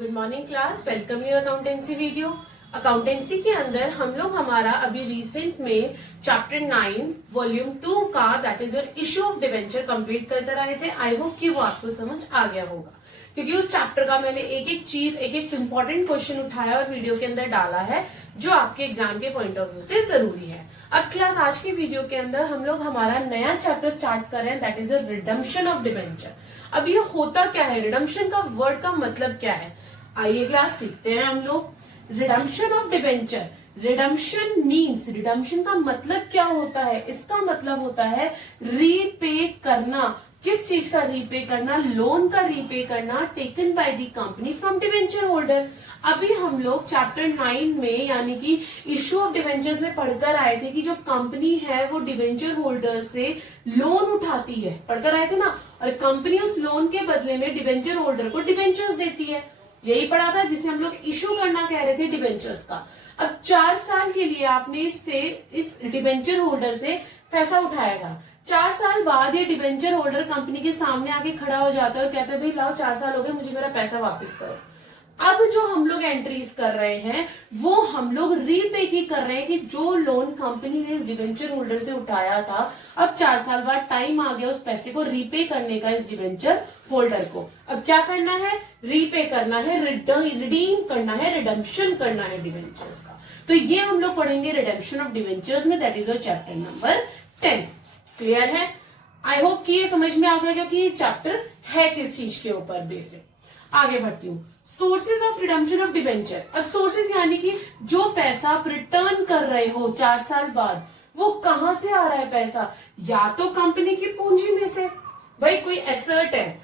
Good morning class, welcome your accountancy video. Accountancy के अंदर हम लोग हमारा अभी रिसेंट में चैप्टर 9 वॉल्यूम 2 का that is your issue of debenture complete करते रहे थे। आई होप कि वो आपको समझ आ गया होगा, क्योंकि उस चैप्टर का मैंने एक एक चीज एक एक इंपॉर्टेंट क्वेश्चन उठाया और वीडियो के अंदर डाला है जो आपके एग्जाम के पॉइंट ऑफ व्यू से जरूरी है। अब क्लास आज की वीडियो के अंदर हम लोग हमारा नया चैप्टर स्टार्ट कर रहे हैं, that is your redemption of debenture. अब ये होता क्या है, रिडम्पशन का वर्ड का मतलब क्या है, आइए क्लास सीखते हैं हम लोग। Redemption of debenture, redemption means, redemption का मतलब क्या होता है, इसका मतलब होता है रीपे करना। किस चीज का रीपे करना? लोन का रीपे करना taken by the company from debenture holder. अभी हम लोग चैप्टर 9 में यानी कि इशू ऑफ डिवेंचर्स में पढ़कर आए थे कि जो कंपनी है वो डिवेंचर होल्डर से लोन उठाती है, पढ़कर आए थे ना, और कंपनी उस लोन के बदले में डिवेंचर होल्डर को डिवेंचर्स देती है। यही पढ़ा था जिसे हम लोग इशू करना कह रहे थे डिवेंचर्स का। अब 4 साल के लिए आपने इस डिवेंचर होल्डर से पैसा उठाया था। 4 साल बाद ये डिवेंचर होल्डर कंपनी के सामने आके खड़ा हो जाता है और कहता है भाई लाओ 4 साल हो गए, मुझे मेरा पैसा वापस करो। अब जो हम लोग एंट्रीज कर रहे हैं वो हम लोग रीपे की कर रहे हैं कि जो लोन कंपनी ने इस डिवेंचर होल्डर से उठाया था, अब 4 साल बाद टाइम आ गया उस पैसे को रीपे करने का इस डिवेंचर होल्डर को। अब क्या करना है? रीपे करना है, रिडीम करना है, रिडम्पशन करना है डिवेंचर्स का। तो ये हम लोग पढ़ेंगे रिडम्पशन ऑफ डिवेंचर्स में, that is your chapter number 10। Clear है? आई होप कि ये समझ में आ गया, क्योंकि ये चैप्टर है किस चीज के ऊपर बेसिक। आगे बढ़ती हूँ। Sources of redemption of debenture. अब सोर्सेज यानी कि जो पैसा आप रिटर्न कर रहे हो 4 साल बाद, वो कहां से आ रहा है पैसा? या तो कंपनी की पूंजी में से, भाई कोई एसेट है,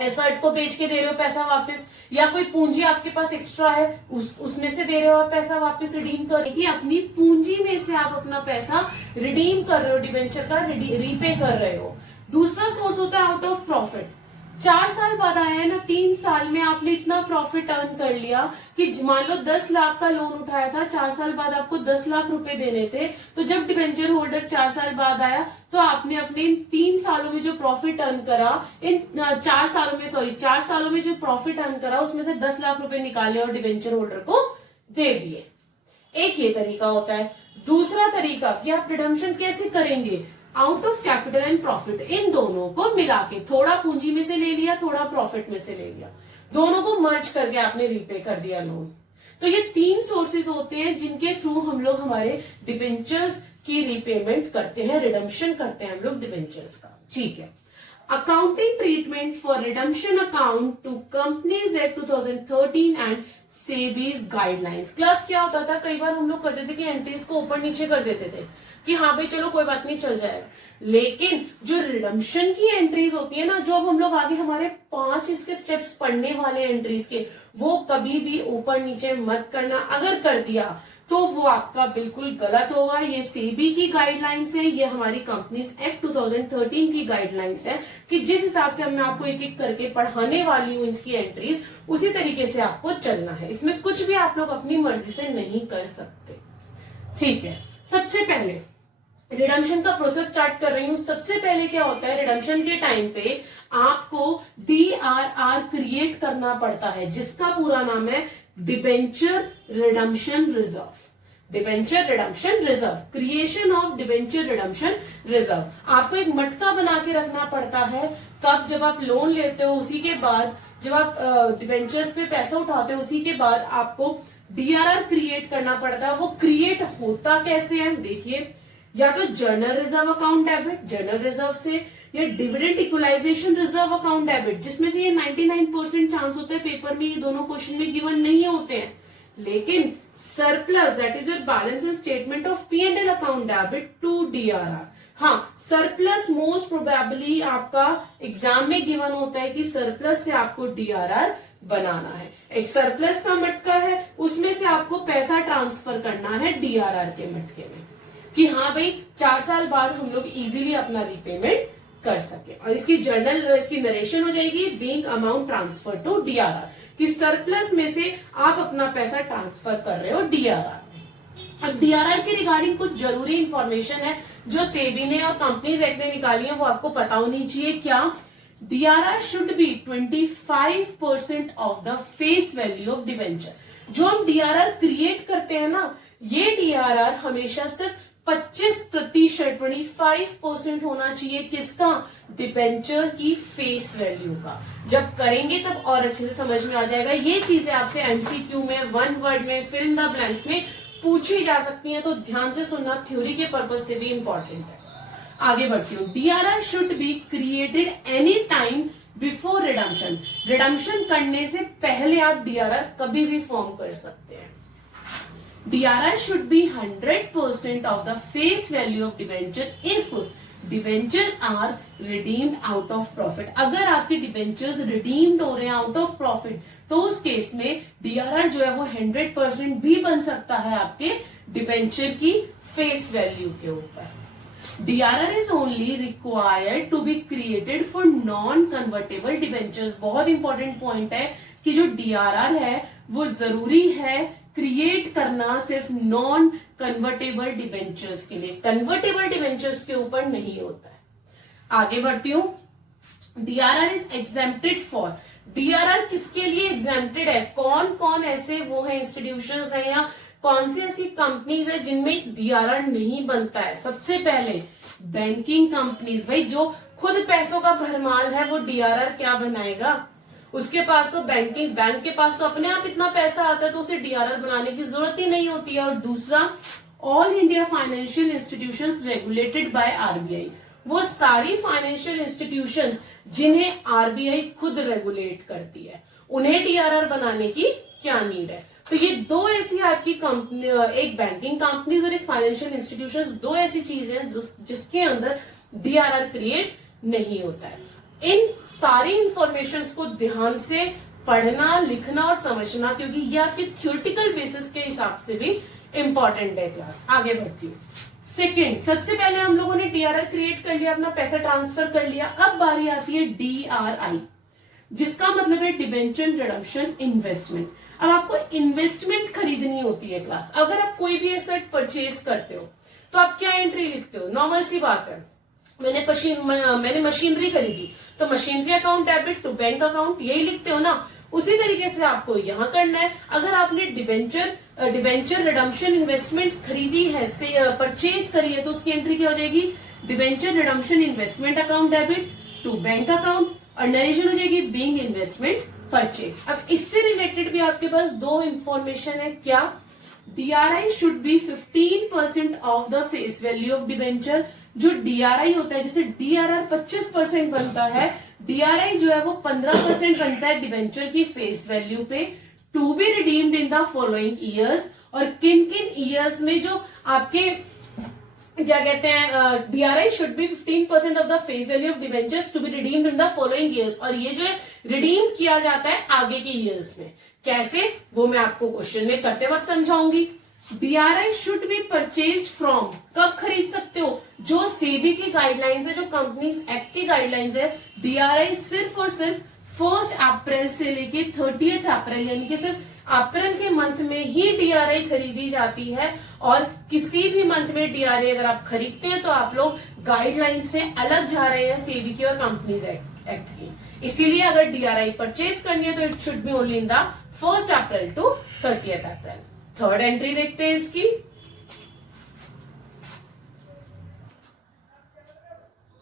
एसेट को बेच के दे रहे हो पैसा वापस, या कोई पूंजी आपके पास एक्स्ट्रा है उसमें से दे रहे हो आप पैसा वापस रिडीम करने की। अपनी पूंजी में से आप अपना पैसा रिडीम कर रहे हो, डिवेंचर का रीपे कर रहे हो। दूसरा सोर्स होता है आउट ऑफ प्रॉफिट। 4 साल बाद आया है ना, 3 साल में आपने इतना प्रॉफिट अर्न कर लिया कि मान लो 10 लाख का लोन उठाया था, 4 साल बाद आपको 10 लाख रुपए देने थे। तो जब डिवेंचर होल्डर 4 साल बाद आया तो आपने अपने इन 3 सालों में जो प्रॉफिट अर्न करा, इन 4 सालों में जो प्रॉफिट अर्न करा उसमें से 10 लाख रुपए निकाले और डिवेंचर होल्डर को दे दिए। एक ये तरीका होता है। दूसरा तरीका कि आप रिडम्पशन कैसे करेंगे? Out of capital and profit, इन दोनों को मिला के, थोड़ा पूंजी में से ले लिया, थोड़ा प्रॉफिट में से ले लिया, दोनों को मर्ज करके आपने रीपे कर दिया लोन। तो ये 3 सोर्सेज होते हैं जिनके थ्रू हम लोग हमारे डिवेंचर्स की रीपेमेंट करते हैं, रिडम्पशन करते हैं हम लोग डिवेंचर्स का। ठीक है। Accounting treatment for redemption account to companies act 2013 and SEBI's guidelines. Class क्या होता था, कई बार हम लोग करते थे कि एंट्रीज को ऊपर नीचे कर देते थे कि हाँ भाई चलो कोई बात नहीं चल जाएगा, लेकिन जो रिडम्पशन की एंट्रीज होती है ना, जो अब हम लोग आगे हमारे 5 इसके स्टेप्स पढ़ने वाले एंट्रीज के, वो कभी भी ऊपर नीचे मत करना। अगर कर दिया तो वो आपका बिल्कुल गलत होगा। ये सेबी की गाइडलाइंस है, ये हमारी कंपनीज एक्ट 2013 की गाइडलाइंस है कि जिस हिसाब से मैं आपको एक एक करके पढ़ाने वाली हूँ इसकी एंट्रीज, उसी तरीके से आपको चलना है। इसमें कुछ भी आप लोग अपनी मर्जी से नहीं कर सकते। ठीक है। सबसे पहले रिडम्पशन का प्रोसेस स्टार्ट कर रही हूं। सबसे पहले क्या होता है, रिडम्पशन के टाइम पे आपको DRR क्रिएट करना पड़ता है, जिसका पूरा नाम है debenture redemption reserve. Debenture redemption reserve, creation of debenture redemption reserve. आपको एक मटका बना के रखना पड़ता है। कब? जब आप लोन लेते हो उसी के बाद, जब आप डिबेंचर्स पे पैसा उठाते हो उसी के बाद आपको DRR क्रिएट करना पड़ता है। वो क्रिएट होता कैसे है देखिए, या तो general reserve account debit, general reserve से, या dividend equalization reserve account debit, जिसमें से ये 99% चांस होता है पेपर में ये दोनों क्वेश्चन में गिवन नहीं होते हैं। लेकिन surplus that is your balance and statement of P&L account debit to DRR। हाँ, सरप्लस मोस्ट प्रोबेबली आपका एग्जाम में गिवन होता है कि सरप्लस से आपको DRR बनाना है। एक सरप्लस का मटका है, उसमें से आपको पैसा ट्रांसफर करना है DRR के मटके में, कि हाँ भाई 4 साल बाद हम लोग इजीली अपना रीपेमेंट कर सके। और इसकी जर्नल, इसकी नरेशन हो जाएगी being amount transfer to DRR, कि सरप्लस में से आप अपना पैसा ट्रांसफर कर रहे हो DRR में। अब DRR के रिगार्डिंग कुछ जरूरी इंफॉर्मेशन है जो सेबी ने और कंपनीज एक्ट ने निकाली है, वो आपको पता होनी चाहिए। क्या? DRR should be 25% of the face value of debenture. जो हम DRR क्रिएट करते हैं ना, ये DRR हमेशा सिर्फ 25%, 25% होना चाहिए किसका? डिबेंचर की फेस वैल्यू का। जब करेंगे तब और अच्छे से समझ में आ जाएगा। ये चीजें आपसे एमसीक्यू में, वन वर्ड में, फिल इन द ब्लैंक्स में पूछी जा सकती हैं, तो ध्यान से सुनना, थ्योरी के पर्पज से भी इंपॉर्टेंट है। आगे बढ़ती हूँ। DRR should be created any time before redemption. Redemption करने से पहले आप DRR कभी भी फॉर्म कर सकते हैं। DRR should be 100% of the face value of debenture if debentures are redeemed out of profit। अगर आपकी debentures redeemed हो रहे हैं out of profit, तो उस केस में DRR जो है वो 100% भी बन सकता है आपके डिबेंचर की फेस वैल्यू के ऊपर। DRR is only required to be created for non-convertible debentures। बहुत इंपॉर्टेंट पॉइंट है कि जो DRR है वो जरूरी है क्रिएट करना सिर्फ नॉन कन्वर्टेबल डिबेंचर्स के लिए, कन्वर्टेबल डिबेंचर्स के ऊपर नहीं होता है। आगे बढ़ती हूं। DRR is exempted for. DRR किसके लिए एग्जेम्प्टेड है? कौन कौन ऐसे वो है इंस्टीट्यूशंस है या कौन सी ऐसी कंपनीज है जिनमें DRR नहीं बनता है? सबसे पहले बैंकिंग कंपनीज। भाई जो खुद पैसों का भरमाल है वो DRR क्या बनाएगा? उसके पास तो बैंक के पास तो अपने आप इतना पैसा आता है, तो उसे DRR बनाने की जरूरत ही नहीं होती है। और दूसरा, all India financial institutions regulated by RBI। वो सारी फाइनेंशियल इंस्टीट्यूशंस जिन्हें RBI खुद रेगुलेट करती है, उन्हें DRR बनाने की क्या नीड है? तो ये दो ऐसी आपकी कंपनी, एक बैंकिंग कंपनीज और एक फाइनेंशियल इंस्टीट्यूशंस, दो ऐसी चीजें जिसके अंदर DRR क्रिएट नहीं होता है। इन सारी इंफॉर्मेशन को ध्यान से पढ़ना, लिखना और समझना, क्योंकि ये आपके थ्योरेटिकल बेसिस के हिसाब से भी इंपॉर्टेंट है क्लास। आगे बढ़ती हूँ। सेकेंड, सबसे पहले हम लोगों ने DRR क्रिएट कर लिया, अपना पैसा ट्रांसफर कर लिया। अब बारी आती है DRI, जिसका मतलब है डिबेंचर रिडम्पशन इन्वेस्टमेंट। अब आपको इन्वेस्टमेंट खरीदनी होती है क्लास। अगर आप कोई भी एसेट परचेज करते हो तो आप क्या एंट्री लिखते हो? नॉर्मल सी बात है, मैंने मशीनरी खरीदी तो machinery account debit to bank account, यही लिखते हो ना। उसी तरीके से आपको यहाँ करना है। अगर आपने डिबेंचर रिडम्पशन इन्वेस्टमेंट खरीदी है, परचेज करी है, तो उसकी एंट्री क्या हो जाएगी? Debenture redemption investment account debit to bank account, और नरेशन हो जाएगी बीइंग इन्वेस्टमेंट परचेज। अब इससे रिलेटेड भी आपके पास दो इंफॉर्मेशन है। क्या? DRI should be 15% of the face value of debenture. जो DRI होता है, जैसे DRR 25% बनता है, DRI जो है वो 15% बनता है डिबेंचर की फेस वैल्यू पे, to be redeemed in the following years. और किन किन ईयर्स में जो आपके क्या कहते हैं, DRI should be 15% of the face value of debentures to be redeemed in the following years. और ये जो है रिडीम किया जाता है आगे के ईयर्स में। कैसे, वो मैं आपको क्वेश्चन में करते वक्त समझाऊंगी। DRI should B purchase from, कब खरीद सकते हो? जो सेबी की गाइडलाइंस है, जो कंपनीज एक्ट की गाइडलाइंस है, DRI सिर्फ और सिर्फ 1 अप्रैल से लेके 30 अप्रैल, यानी कि सिर्फ अप्रैल के मंथ में ही DRI खरीदी जाती है। और किसी भी मंथ में DRI अगर आप खरीदते हैं तो आप लोग गाइडलाइन से अलग जा रहे हैं, सेबी की और कंपनीज एक्ट की। इसीलिए अगर DRI परचेज करनी है तो it should be only in the 1 April to 30 April. Third entry देखते हैं इसकी।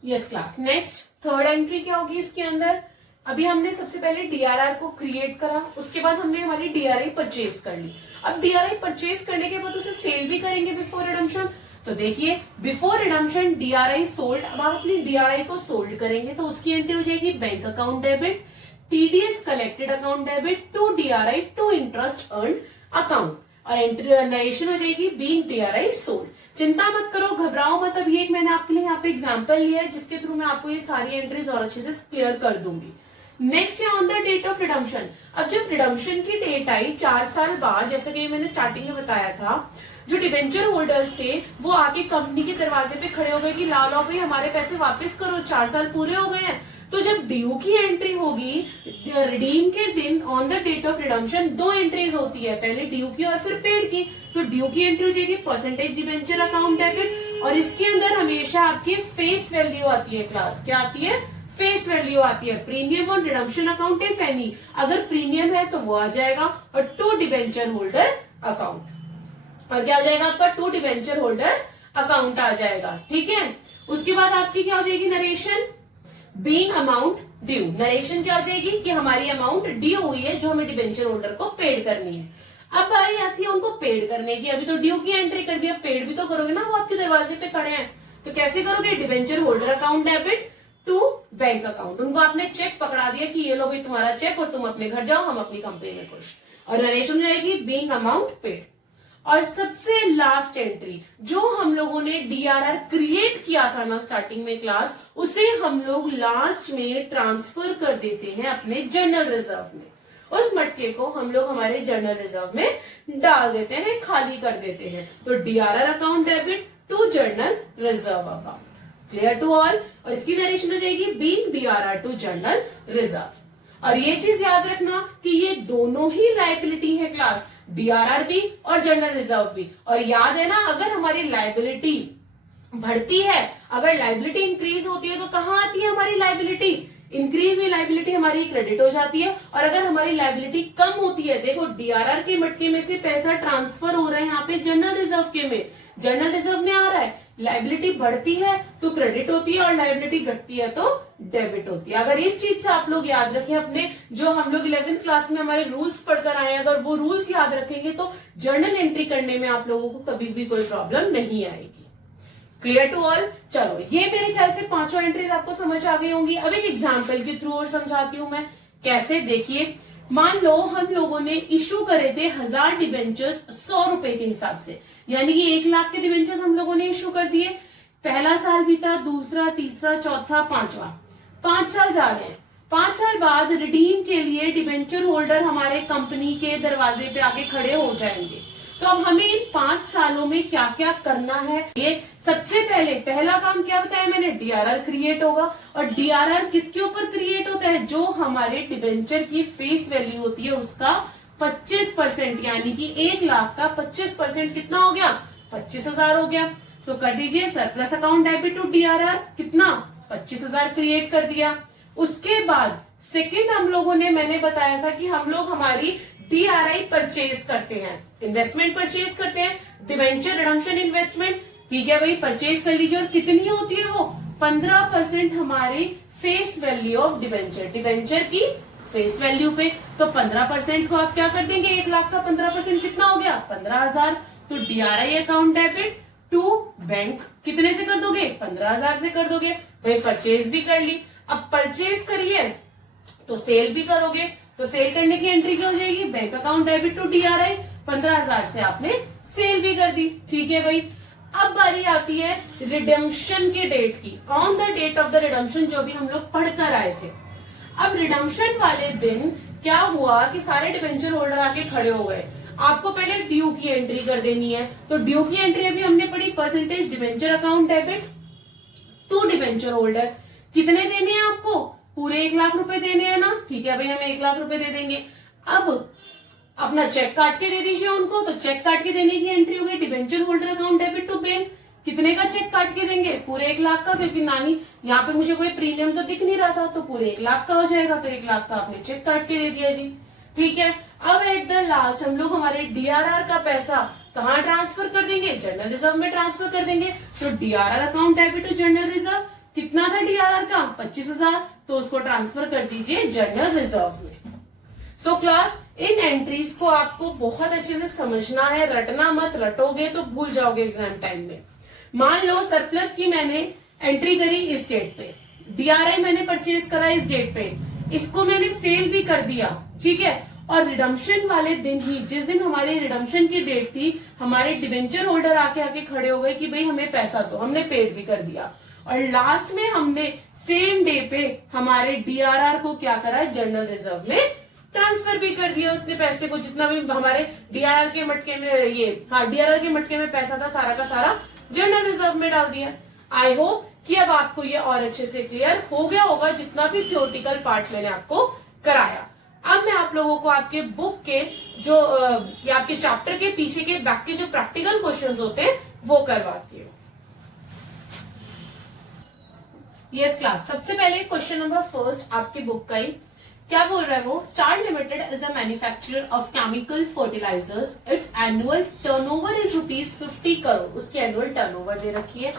Yes class, next third entry क्या होगी इसके अंदर? अभी हमने सबसे पहले DRR को क्रिएट करा, उसके बाद हमने हमारी DRI परचेज कर ली। अब DRI परचेज करने के बाद उसे सेल भी करेंगे बिफोर रिडम्पशन। तो देखिए, बिफोर रिडम्पशन DRI सोल्ड। अब आप अपनी DRI को सोल्ड करेंगे तो उसकी एंट्री हो जाएगी bank account debit, TDS collected account debit to DRI to interest earn account, और एंट्री नरेशन हो जाएगी बीइंग DRI सोल्ड। चिंता मत करो, घबराओ मत। अब ये एक मैंने आपके लिए यहाँ पे एग्जांपल लिया है जिसके थ्रू मैं आपको ये सारी एंट्रीज और अच्छे से क्लियर कर दूंगी। नेक्स्ट है on the date of redemption. अब जब रिडम्पशन की डेट आई 4 साल बाद, जैसा कि मैंने स्टार्टिंग में बताया था, जो डिबेंचर होल्डर्स थे वो आके कंपनी के दरवाजे पे खड़े हो गए कि ला लो भाई हमारे पैसे वापस करो, 4 साल पूरे हो गए हैं। तो जब ड्यू की एंट्री होगी रिडीम के दिन on the date of redemption, 2 entries होती है, पहले ड्यू की और फिर पेड की। तो ड्यू की एंट्री हो जाएगी परसेंटेज डिबेंचर अकाउंट डेबिट, और इसके अंदर हमेशा आपकी फेस वैल्यू आती है क्लास। क्या आती है? फेस वैल्यू आती है प्रीमियम और रिडम्पशन अकाउंट इफ एनी, अगर प्रीमियम है तो वो आ जाएगा, और टू डिबेंचर होल्डर अकाउंट, और क्या आ जाएगा आपका टू डिबेंचर होल्डर अकाउंट आ जाएगा। ठीक है, उसके बाद आपकी क्या हो जाएगी narration, being amount due. Narration क्या हो जाएगी कि हमारी अमाउंट ड्यू हुई है जो हमें डिबेंचर होल्डर को पेड करनी है। अब बारी आती है उनको पेड करने की, अभी तो ड्यू की एंट्री कर दी, अब पेड भी तो करोगे ना, वो आपके दरवाजे पे खड़े हैं, तो कैसे करोगे, debenture holder account debit to bank account. उनको आपने चेक पकड़ा दिया कि ये लो भाई तुम्हारा चेक और तुम अपने घर जाओ, हम अपनी कंपनी में खुश, और नरेशन हो जाएगी बीइंग अमाउंट पेड। और सबसे लास्ट एंट्री जो हम लोगों ने डीआरआर क्रिएट किया था ना स्टार्टिंग में क्लास, उसे हम लोग लास्ट में ट्रांसफर कर देते हैं अपने जनरल रिजर्व में। उस मटके को हम लोग हमारे जनरल रिजर्व में डाल देते हैं, खाली कर देते हैं। तो DRR account debit to general reserve account. Clear to all. और इसकी नरेशन हो जाएगी being DRR to general reserve. और ये चीज याद रखना कि ये दोनों ही लायबिलिटी है क्लास, डीआरआर भी और जनरल रिजर्व भी। और याद है ना, अगर हमारी लायबिलिटी बढ़ती है, अगर लायबिलिटी इंक्रीज होती है तो कहाँ आती है हमारी लायबिलिटी, इंक्रीज हुई लायबिलिटी हमारी क्रेडिट हो जाती है। और अगर हमारी लायबिलिटी कम होती है, देखो डीआरआर के मटके में से पैसा ट्रांसफर हो रहा है यहाँ पे जनरल रिजर्व के में, जनरल रिजर्व में आ रहा है, लायबिलिटी बढ़ती है तो क्रेडिट होती है और लायबिलिटी घटती है तो डेबिट होती है। अगर इस चीज से आप लोग याद रखें, अपने जो हम लोग 11th क्लास में हमारे रूल्स पढ़कर आए, अगर वो रूल्स याद रखेंगे तो जर्नल एंट्री करने में आप लोगों को कभी भी कोई प्रॉब्लम नहीं आएगी। Clear to all. चलो, ये मेरे ख्याल से पांचों एंट्रीज आपको समझ आ गई होंगी। अब एक एग्जाम्पल के थ्रू और समझाती हूँ मैं कैसे। देखिए, मान लो हम लोगों ने इशू करे थे 1000 डिबेंचर्स 100 रुपए के हिसाब से, यानी कि 1 लाख के डिबेंचर्स हम लोगों ने इशू कर दिए। पहला साल बीता, दूसरा, तीसरा, चौथा, पांचवा, 5 साल जा रहे हैं। 5 साल बाद रिडीम के लिए डिबेंचर होल्डर हमारे कंपनी के दरवाजे पे आके खड़े हो जाएंगे। तो अब हमें इन 5 सालों में क्या क्या करना है, ये सबसे पहला काम क्या बताया मैंने, डीआरआर क्रिएट होगा। और डीआरआर किसके ऊपर क्रिएट होता है, जो हमारे डिबेंचर की फेस वैल्यू होती है उसका 25%, यानी कि 1 लाख का 25% कितना हो गया, 25,000 हो गया। तो कर दीजिए surplus account debit to DRR, कितना 25,000 क्रिएट कर दिया। उसके बाद सेकंड हम लोगों ने, मैंने बताया था कि हम लोग हमारी डीआरआई परचेज करते हैं, इन्वेस्टमेंट परचेज करते हैं, डिबेंचर रिडम्पशन इन्वेस्टमेंट। ठीक है भाई, परचेज कर लीजिए। और कितनी होती है वो, 15% हमारी face value of debenture, debenture की फेस वैल्यू पे। तो 15% को आप क्या कर देंगे, 1 लाख का 15% कितना हो गया, 15,000। तो DRI account debit to bank कितने से कर दोगे, 15,000 से कर दोगे। भाई परचेज भी कर ली, अब परचेज करिए तो सेल भी करोगे, तो सेल करने की एंट्री क्या हो जाएगी, bank account debit to DRI, 15,000 से आपने सेल भी कर दी। ठीक है भाई, अब बारी आती है रिडम्पशन की डेट की, on the date of the redemption, जो भी हम लोग पढ़कर आए थे। अब रिडम्पशन वाले दिन क्या हुआ कि सारे डिबेंचर होल्डर आके खड़े हो गए। आपको पहले ड्यू की एंट्री कर देनी है, तो ड्यू की एंट्री अभी हमने पढ़ी, percentage debenture account debit to debenture holder. कितने देने हैं आपको, पूरे 1 लाख रुपए देने हैं ना। ठीक है भाई, हम 1 लाख रुपए दे देंगे। अब अपना चेक काट के दे दीजिए उनको, तो चेक काट के देने की एंट्री हो गई debenture holder account debit to bank. कितने का चेक काट के देंगे, पूरे 1 लाख का, क्योंकि ना ही यहाँ पे मुझे कोई प्रीमियम तो दिख नहीं रहा था, तो पूरे 1 लाख का हो जाएगा। तो 1 लाख का आपने चेक काट के दे दिया जी। ठीक है, अब एट द लास्ट हम लोग हमारे डीआरआर का पैसा कहाँ ट्रांसफर कर देंगे, जनरल रिजर्व में ट्रांसफर कर देंगे। तो DRR account debit to general reserve, कितना था डीआरआर का, 25,000, तो उसको ट्रांसफर कर दीजिए जनरल रिजर्व में। सो क्लास, इन एंट्रीज को आपको बहुत अच्छे से समझना है, रटना मत, रटोगे तो भूल जाओगे एग्जाम टाइम में। मान लो सरप्लस की मैंने एंट्री करी इस डेट पे, डीआरआई मैंने परचेज करा इस डेट पे, इसको मैंने सेल भी कर दिया। ठीक है, और रिडम्पशन वाले दिन ही, जिस दिन हमारी रिडम्पशन की डेट थी, हमारे डिबेंचर होल्डर आके खड़े हो गए कि भाई हमें पैसा दो, हमने पेड भी कर दिया। और लास्ट में हमने सेम डे पे हमारे डीआरआर को क्या करा, जनरल रिजर्व में ट्रांसफर भी कर दिया उसने पैसे को, जितना भी हमारे डीआरआर के मटके में, डीआरआर के मटके में पैसा था सारा का सारा जनरल रिजर्व में डाल दिया। आई होप कि अब आपको ये और अच्छे से क्लियर हो गया होगा, जितना भी थ्योरेटिकल पार्ट मैंने आपको कराया। अब मैं आप लोगों को आपके बुक के जो या आपके चैप्टर के पीछे के बैक के जो प्रैक्टिकल क्वेश्चंस होते हैं वो करवाती हूँ। यस क्लास, सबसे पहले क्वेश्चन नंबर फर्स्ट आपकी बुक का ही क्या बोल रहा है वो, star limited is a manufacturer of chemical fertilizers, its annual turnover is ₹50 crore, उसकी एनुअल टर्नओवर दे रखी है।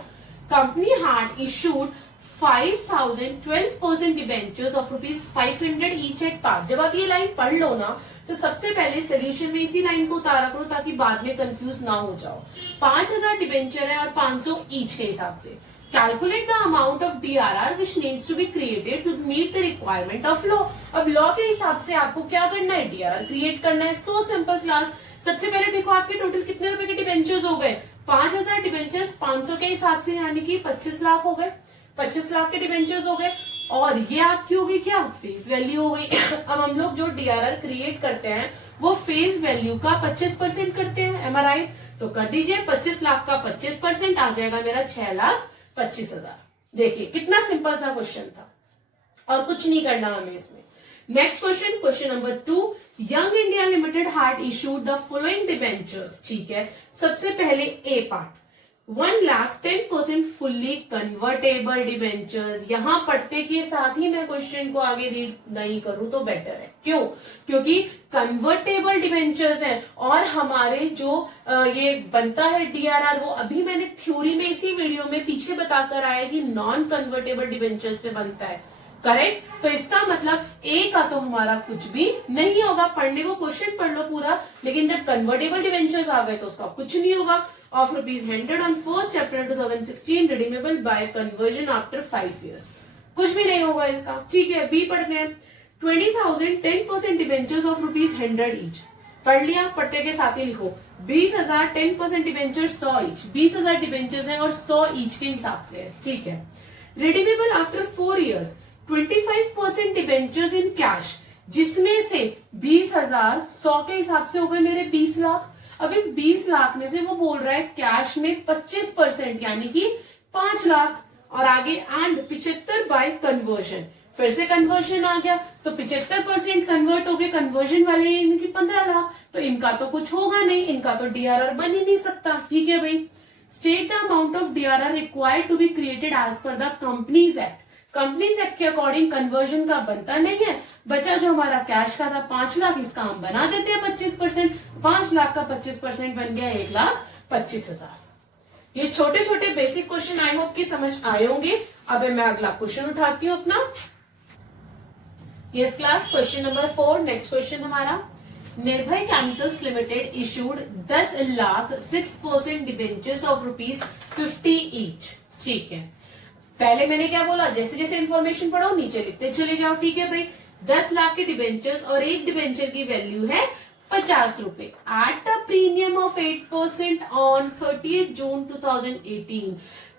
Company had issued 5,000 12% debentures of ₹500 each at par. जब आप ये लाइन पढ़ लो ना, तो सबसे पहले सोल्यूशन में इसी लाइन को उतारा करो ताकि बाद में कंफ्यूज ना हो जाओ। 5,000 डिबेंचर है और 500 ईच के हिसाब से। Calculate the amount of DRR which needs to be created to meet the requirement of law. अब लॉ के हिसाब से आपको क्या करना है, DRR क्रिएट करना है। सो सिंपल क्लास, सबसे पहले देखो आपके टोटल कितने रुपए के डिबेंचर्स हो गए, 5,000 डिबेंचर्स 500 के हिसाब से यानी कि 25 लाख हो गए, 25 लाख के डिबेंचर्स हो गए। और ये आपकी हो गई क्या, फेस वैल्यू हो गई। अब हम लोग जो DRR क्रिएट करते हैं वो फेस वैल्यू का 25% करते हैं, एम आई राइट? तो कर दीजिए 25 लाख का 25% आ जाएगा मेरा 6,25,000। देखिए कितना सिंपल सा क्वेश्चन था और कुछ नहीं करना हमें इसमें। Next question, question number 2, young India limited had issued the following debentures. ठीक है, सबसे पहले ए पार्ट, 1,10% फुल्ली कन्वर्टेबल डिबेंचर्स। यहां पढ़ते के साथ ही मैं क्वेश्चन को आगे रीड नहीं करूं तो बेटर है। क्यों? क्योंकि कन्वर्टेबल डिबेंचर्स है और हमारे जो ये बनता है DRR, वो अभी मैंने थ्योरी में इसी वीडियो में पीछे बताकर आया कि नॉन कन्वर्टेबल डिबेंचर्स पे बनता है, करेक्ट? तो इसका मतलब ए का तो हमारा कुछ भी नहीं होगा। पढ़ने को क्वेश्चन पढ़ लो पूरा, लेकिन जब कन्वर्टेबल डिबेंचर्स आ गए तो उसका कुछ नहीं होगा। Of ₹100 on 1st April 2016, redeemable by conversion after 5 years। कुछ भी नहीं होगा इसका। ठीक है, बी पढ़ते हैं, 20,000 10% डिबेंचर्स ऑफ ₹100 ईच। पढ़ लिया, पढ़ते के साथ ही लिखो 20,000 10% डिबेंचर 100 ईच, 20,000 डिबेंचर्स हैं और 100 ईच के हिसाब से है। ठीक है, redeemable after 4 years, 25% debentures in cash, जिसमें से 20,000 100 के हिसाब से हो गए मेरे 20 लाख। अब इस 20 लाख में से वो बोल रहा है कैश में 25% यानी कि 5 लाख, और आगे एंड 75 बाय कन्वर्जन, फिर से कन्वर्जन आ गया तो 75% कन्वर्ट हो गए कन्वर्जन वाले इनकी 15 लाख। तो इनका तो कुछ होगा नहीं, इनका तो DRR बन ही नहीं सकता। ठीक है भाई, state the amount of DRR required to be created as per the companies act. Companies act के अकॉर्डिंग कन्वर्जन का बनता नहीं है। बचा जो हमारा कैश का था 5 लाख, इसका हम बना देते हैं 25%। 5 लाख का 25% बन गया 1,25,000। ये छोटे छोटे बेसिक क्वेश्चन आई होप की समझ आए होंगे। अब मैं अगला क्वेश्चन उठाती हूँ अपना। Yes class, question number 4, next question हमारा, निर्भय chemicals limited issued 10 lakh 6% debentures of ₹50 each. ठीक है, पहले मैंने क्या बोला, जैसे जैसे इंफॉर्मेशन पढ़ो नीचे लिखते चले जाओ। ठीक है भाई, 10 लाख के डिबेंचर्स और एक डिबेंचर की वैल्यू है 50 रुपए at a premium of 8% on 30 जून 2018।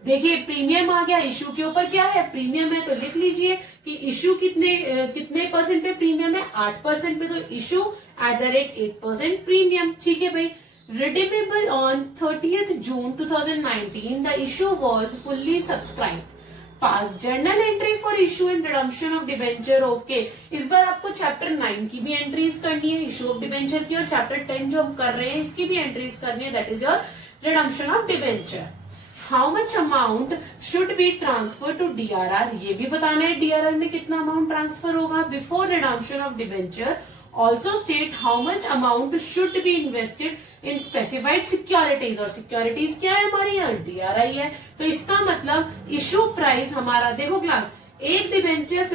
देखिए प्रीमियम आ गया, इश्यू के ऊपर क्या है, प्रीमियम है, तो लिख लीजिए कि इश्यू कितने परसेंट पे प्रीमियम है, 8% पे, तो issue at the rate 8% premium. ठीक है भाई, redeemable on 30th June 2019, the issue was fully subscribed। Pass journal entry for issue and redemption of debenture. Okay, इस बार आपको चैप्टर 9 की भी एंट्रीज करनी है, इशू ऑफ डिबेंचर की, और चैप्टर 10 जो हम कर रहे हैं इसकी भी एंट्रीज करनी है, that is your redemption of debenture. How much amount should be transfer to DRR, ये भी बताना है DRR में कितना अमाउंट ट्रांसफर होगा before redemption of debenture. Also state how much amount should be invested in specified securities, और securities क्या है हमारी यहाँ, DRI है। तो इसका मतलब इशू प्राइस हमारा, देखो क्लास, एक डिबेंचर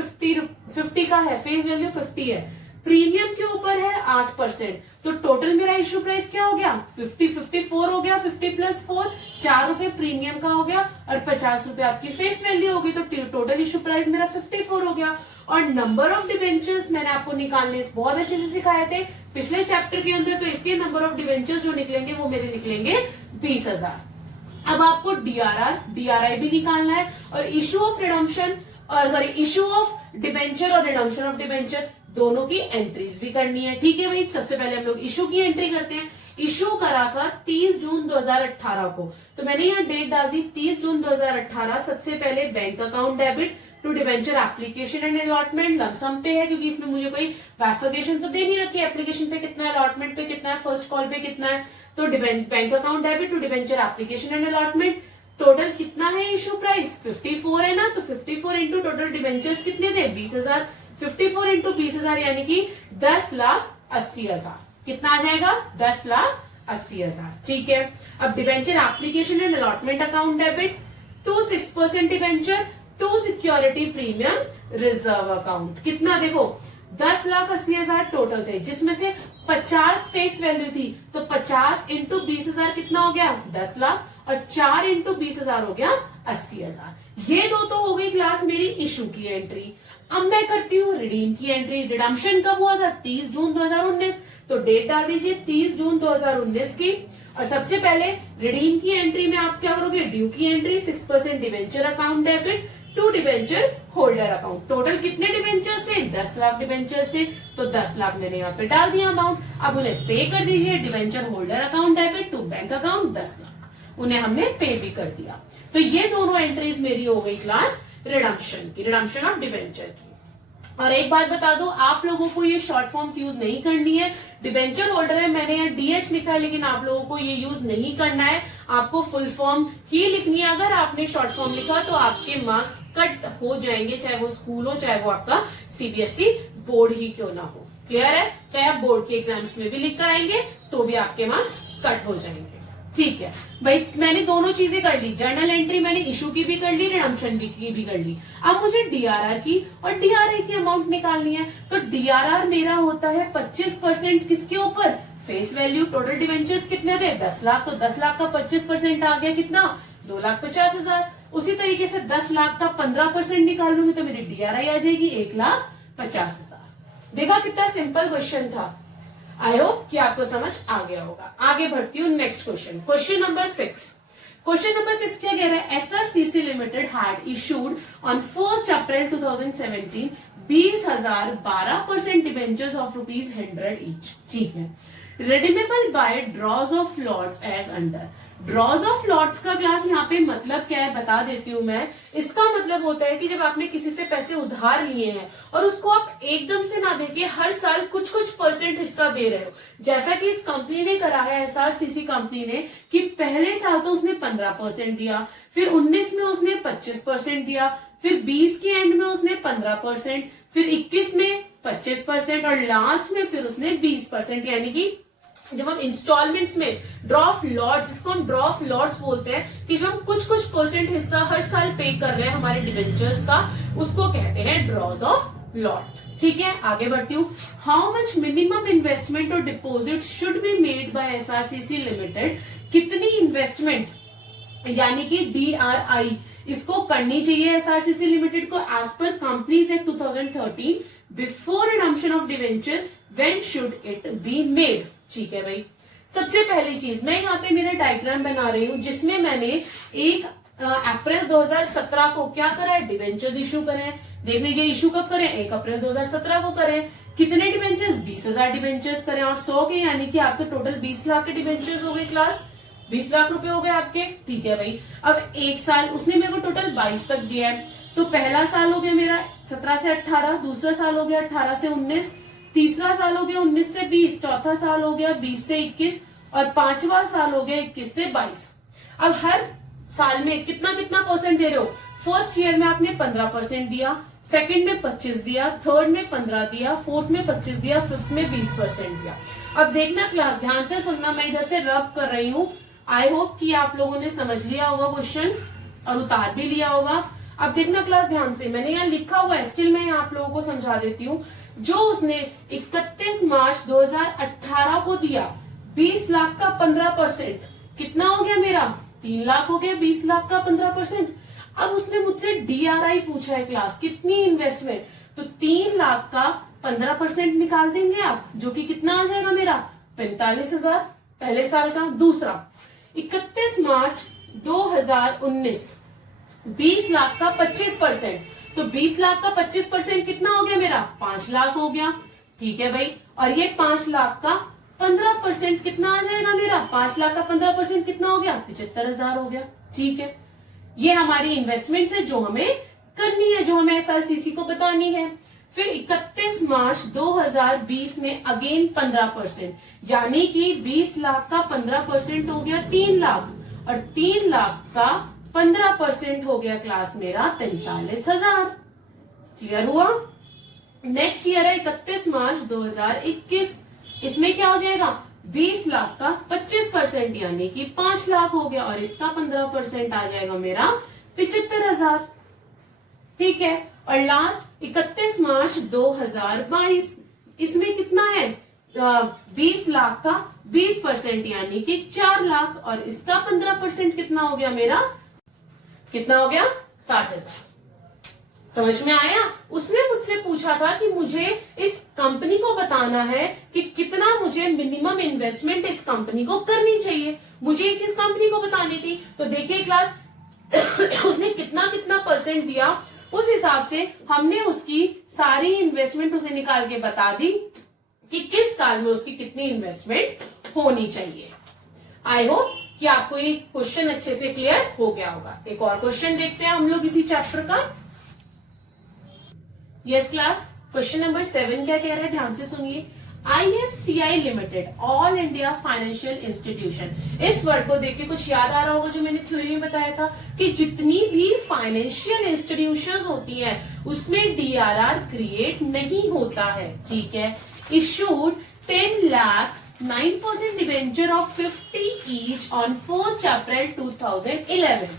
50 का है, फेस वैल्यू 50 है, प्रीमियम के ऊपर है 8%, तो टोटल मेरा इशू प्राइस क्या हो गया, 54 हो गया, 50 + 4 4 रुपए प्रीमियम का हो गया और 50 रुपए आपकी फेस वैल्यू होगी, तो टोटल इशू प्राइस मेरा 54 हो गया। और नंबर ऑफ डिबेंचर्स मैंने आपको निकालने बहुत अच्छे से सिखाए थे पिछले चैप्टर के अंदर, तो इसके नंबर ऑफ डिबेंचर्स जो निकलेंगे वो मेरे निकलेंगे 20,000। अब आपको DRR DRI भी निकालना है और issue of redemption, issue of debenture और रिडम्पशन ऑफ डिबेंचर दोनों की एंट्रीज भी करनी है। ठीक है भाई, सबसे पहले हम लोग इशू की एंट्री करते हैं। इशू करा था 30 जून 2018 को, तो मैंने यहाँ डेट डाल दी 30 जून 2018। सबसे पहले bank account debit to debenture application and allotment lump sum पे है, क्योंकि इसमें मुझे कोई वैफिकेशन तो दे नहीं रखी, एप्लीकेशन पे कितना है, अलॉटमेंट पे कितना है, फर्स्ट कॉल पे कितना है। तो bank account debit to debenture application and allotment total कितना है इशू प्राइस 54 है ना, तो 54 इंटू टोटल डिवेंचर्स कितने थे 20,000, 54 इंटू 20,000 यानी कि 10,80,000। कितना आ जाएगा 10,80,000। ठीक है, अब debenture application and allotment account debit to 6% debenture to security premium reserve account. कितना देखो 10,80,000 टोटल थे, जिसमें से 50 फेस वैल्यू थी, तो 50 इंटू 20,000 कितना हो गया 10 लाख, और 4 इंटू 20,000 हो गया 80,000। ये दो तो हो गई क्लास मेरी इशू की एंट्री। अब मैं करती हूँ रिडीम की एंट्री। रिडम्पशन कब हुआ था 30 जून 2019, तो डेट डाल दीजिए 30 जून 2019 की। और सबसे पहले रिडीम की एंट्री में आप क्या करोगे, ड्यू की entry 6% debenture account debit to debenture holder account. Total कितने डिवेंचर्स थे 10 लाख डिवेंचर्स थे, तो 10 लाख मैंने यहाँ पे डाल दिया अमाउंट। अब उन्हें पे कर दीजिए, debenture holder account debit to bank account 10 lakh, उन्हें हमने पे भी कर दिया। तो ये दोनों एंट्रीज मेरी हो गई क्लास रिडम्पशन की, रिडम्पशन ऑफ डिवेंचर की। और एक बात बता दो, आप लोगों को ये शॉर्ट फॉर्म्स यूज नहीं करनी है। डिवेंचर होल्डर है, मैंने यहाँ डीएच लिखा है, लेकिन आप लोगों को ये यूज नहीं करना है, आपको फुल फॉर्म ही लिखनी है। अगर आपने शॉर्ट फॉर्म लिखा तो आपके मार्क्स कट हो जाएंगे, चाहे वो स्कूल हो चाहे वो आपका सीबीएसई बोर्ड ही क्यों ना हो। क्लियर है, चाहे आप बोर्ड के एग्जाम्स में भी लिख कर आएंगे तो भी आपके मार्क्स कट हो जाएंगे। ठीक है भाई, मैंने दोनों चीजें कर ली, जर्नल एंट्री मैंने इशू की भी कर ली, रिडम्पशन की भी कर ली। अब मुझे डीआरआर की और डीआरए की अमाउंट निकालनी है। तो डीआरआर मेरा होता है 25% किसके ऊपर, फेस वैल्यू। टोटल डिवेंचर्स कितने थे 10 लाख, तो 10 लाख का 25% आ गया कितना 2,50,000। उसी तरीके से 10 लाख का 15% निकाल लूंगी तो मेरी डीआरआई आ जाएगी 1,50,000। देखा कितना सिंपल क्वेश्चन था। आई होप कि आपको समझ आ गया होगा। आगे बढ़ती हूँ next question, question number 6। Question number 6 क्या कह रहा है, SRCC limited had issued on 1 April 2017 20,000 12% debentures of ₹100 each. ठीक है, redeemable by draws of lots as under. Draws of lots का क्लास यहाँ पे मतलब क्या है बता देती हूँ मैं। इसका मतलब होता है कि जब आपने किसी से पैसे उधार लिए हैं और उसको आप एकदम से ना देके हर साल कुछ कुछ परसेंट हिस्सा दे रहे हो, जैसा कि इस कंपनी ने करा है, एसआरसीसी कंपनी ने, कि पहले साल तो उसने 15% दिया, फिर 19 में उसने 25% दिया, फिर 20 के एंड में उसने 15%, फिर 21 में 25% और लास्ट में फिर उसने 20%। यानी कि जब हम इंस्टॉलमेंट्स में ड्रॉ ऑफ लॉट्स, इसको हम ड्रॉ ऑफ लॉट्स बोलते हैं, कि जब हम कुछ कुछ परसेंट हिस्सा हर साल पे कर रहे हैं हमारे डिवेंचर्स का, उसको कहते हैं ड्रॉज ऑफ लॉट। ठीक है, आगे बढ़ती हूँ। हाउ मच मिनिमम इन्वेस्टमेंट और deposit should be made by SRCC limited. कितनी इन्वेस्टमेंट यानी कि डीआरआई इसको करनी चाहिए एसआरसीसी लिमिटेड को एज पर companies act 2013 before redemption of debenture, when should it be made. ठीक है भाई, सबसे पहली चीज मैं यहाँ पे मेरा डायग्राम बना रही हूँ, जिसमें मैंने 1 अप्रैल 2017 को क्या करा है, डिवेंचर्स इशू करें। देख लीजिए इशू कब करें, 1 अप्रैल 2017 को करें। कितने डिवेंचर्स 20,000 डिवेंचर्स करें और 100 के, यानी कि आपके टोटल 20 लाख के डिवेंचर्स हो गए क्लास, 20 लाख रुपए हो गए आपके। ठीक है भाई, अब एक साल उसने मेरे को टोटल 22 तक दिया है, तो पहला साल हो गया मेरा 17 से 18, दूसरा साल हो गया 18 से 19, तीसरा साल हो गया 19 से 20, चौथा साल हो गया 20 से 21 और पांचवा साल हो गया 21 से 22। अब हर साल में कितना कितना परसेंट दे रहे हो। फर्स्ट ईयर में आपने 15% दिया, सेकंड में 25 दिया, थर्ड में 15 दिया, फोर्थ में 25 दिया, फिफ्थ में 20% दिया। अब देखना क्लास, ध्यान से सुनना, मैं इधर से रब कर रही हूँ। आई होप कि आप लोगों ने समझ लिया होगा क्वेश्चन और उतार भी लिया होगा। अब देखना क्लास ध्यान से, मैंने यहाँ लिखा हुआ है, स्टिल मैं आप लोगों को समझा देती हूँ। जो उसने 31 मार्च 2018 को दिया 20 लाख का 15%, कितना हो गया मेरा 3 लाख हो गया, 20 लाख का 15%। अब उसने मुझसे डीआरआई पूछा है क्लास, कितनी इन्वेस्टमेंट, तो 3 लाख का 15% निकाल देंगे आप, जो कि कितना आ जाएगा मेरा 45,000 पहले साल का। दूसरा 31 मार्च 2019 20 लाख का 25%, तो 20 लाख का 25% कितना हो गया मेरा 5 लाख हो गया। ठीक है भाई, और ये 5 लाख का 15% कितना आ जाएगा मेरा, 5 लाख का 15% कितना हो गया 75,000 हो गया। ठीक है, ये हमारी इन्वेस्टमेंट है जो हमें करनी है, जो हमें एसआरसीसी को बतानी है। फिर 31 मार्च 2020 में अगेन 15%, यानी कि 20 लाख का 15% हो गया 3 लाख, और 3 लाख का 15% हो गया क्लास मेरा 43,000। क्लियर हुआ। नेक्स्ट ईयर है 31 मार्च 2021। इसमें क्या हो जाएगा, 20 लाख का 25% यानी कि 5 लाख हो गया, और इसका 15% आ जाएगा मेरा 75,000। ठीक है। और लास्ट 31 मार्च 2022, इसमें कितना है, 20 लाख का 20% यानी कि 4 लाख, और इसका 15% कितना हो गया मेरा, कितना हो गया, 60,000। समझ में आया। उसने मुझसे पूछा था कि मुझे इस कंपनी को बताना है कि कितना मुझे मिनिमम इन्वेस्टमेंट इस कंपनी को करनी चाहिए, मुझे ये चीज कंपनी को बतानी थी। तो देखिए क्लास उसने कितना कितना परसेंट दिया, उस हिसाब से हमने उसकी सारी इन्वेस्टमेंट उसे निकाल के बता दी कि किस साल में उसकी कितनी इन्वेस्टमेंट होनी चाहिए। आई होप कि आपको ये क्वेश्चन अच्छे से क्लियर हो गया होगा। एक और क्वेश्चन देखते हैं हम लोग इसी चैप्टर का। यस क्लास, क्वेश्चन नंबर 7 क्या कह रहा है, ध्यान से सुनिए। IFCI limited, all India financial institution. इस वर्ड को देख के कुछ याद आ रहा होगा जो मैंने थ्योरी में बताया था कि जितनी भी फाइनेंशियल इंस्टीट्यूशंस होती हैं उसमें DRR क्रिएट नहीं होता है। ठीक है। Issued 10 lakh 9% debenture of 50 each on 1 अप्रैल 2011,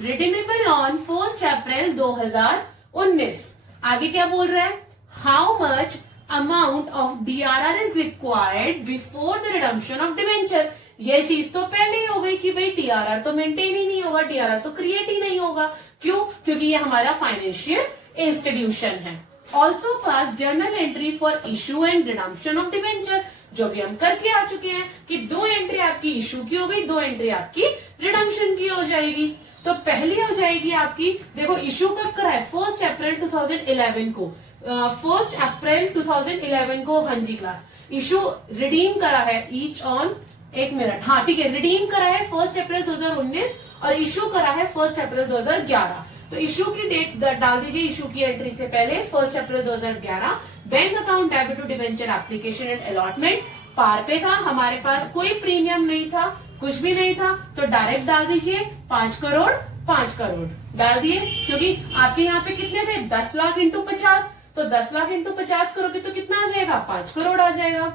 रिडीमेबल ऑन 1 अप्रैल 2019। आगे क्या बोल रहा है, how much amount of DRR is required before the redemption of debenture. ये चीज तो पहले ही हो गई कि भाई DRR तो मेंटेन ही नहीं होगा, DRR तो क्रिएट ही नहीं होगा। क्यों, क्योंकि ये हमारा फाइनेंशियल इंस्टीट्यूशन है। Also pass journal entry for issue and redemption of debenture, जो भी हम करके आ चुके हैं कि 2 एंट्री आपकी इशू की हो गई, 2 एंट्री आपकी रिडम्पशन की हो जाएगी। तो पहली हो जाएगी आपकी, देखो इशू कब करा है, 1 अप्रैल 2011 को, 1 अप्रैल 2011 को। हाँ जी क्लास, इशू रिडीम करा है ईच ऑन, एक मिनट, हाँ ठीक है, रिडीम करा है 1 अप्रैल 2019 और इशू करा है 1 अप्रैल 2011। तो इशू की डेट डाल दीजिए, इशू की एंट्री से पहले 1 अप्रैल 2011। Bank account debit to debenture application and allotment पार पे था, हमारे पास कोई प्रीमियम नहीं था, कुछ भी नहीं था, तो डायरेक्ट डाल दीजिए 5 करोड़ 5 करोड़ डाल दिए, क्योंकि आपके यहाँ पे कितने थे, 10 लाख इंटू 50, तो 10 लाख इंटू 50 करोगे तो कितना आ जाएगा, 5 करोड़ आ जाएगा।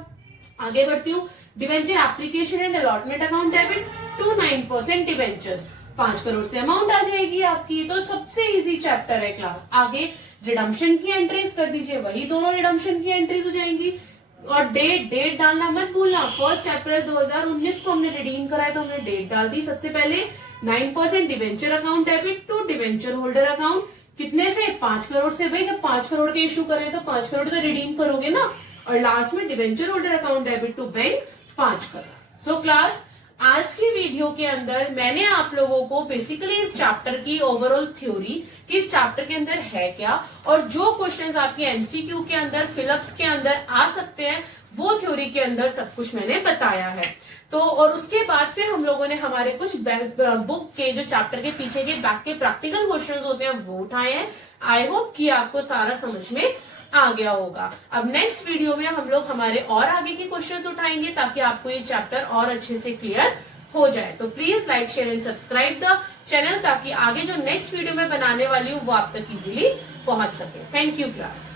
आगे बढ़ती हूँ, debenture application and allotment account debit to 9% debentures, 5 crore से अमाउंट आ जाएगी आपकी। तो सबसे इजी चैप्टर है क्लास। आगे रिडम्पशन की एंट्रीज कर दीजिए, वही दोनों रिडम्पशन की एंट्रीज हो जाएंगी। और डेट डालना मत भूलना, 1 अप्रैल 2019 को हमने रिडीम करा है तो हमने डेट डाल दी। सबसे पहले 9% debenture account debit to debenture holder account, कितने से, 5 करोड़ से। भाई जब 5 करोड़ के इशू करें तो 5 करोड़ तो रिडीम करोगे ना। और लास्ट में debenture holder account debit to bank 5 crore. So class, आज की वीडियो के अंदर मैंने आप लोगों को बेसिकली इस चैप्टर की ओवरऑल थ्योरी कि इस चैप्टर के अंदर है क्या, और जो क्वेश्चंस आपके MCQ के अंदर, फिलअप्स के अंदर आ सकते हैं, वो थ्योरी के अंदर सब कुछ मैंने बताया है। तो और उसके बाद फिर हम लोगों ने हमारे कुछ बुक के जो चैप्टर के पीछे के बैक के प्रैक्टिकल क्वेश्चंस होते हैं वो उठाए हैं। आई होप कि आपको सारा समझ में आ गया होगा। अब नेक्स्ट वीडियो में हम लोग हमारे और आगे के क्वेश्चंस उठाएंगे ताकि आपको ये चैप्टर और अच्छे से क्लियर हो जाए। तो please like, share and subscribe the channel ताकि आगे जो नेक्स्ट वीडियो में बनाने वाली हूँ वो आप तक इजीली पहुंच सके। Thank you class.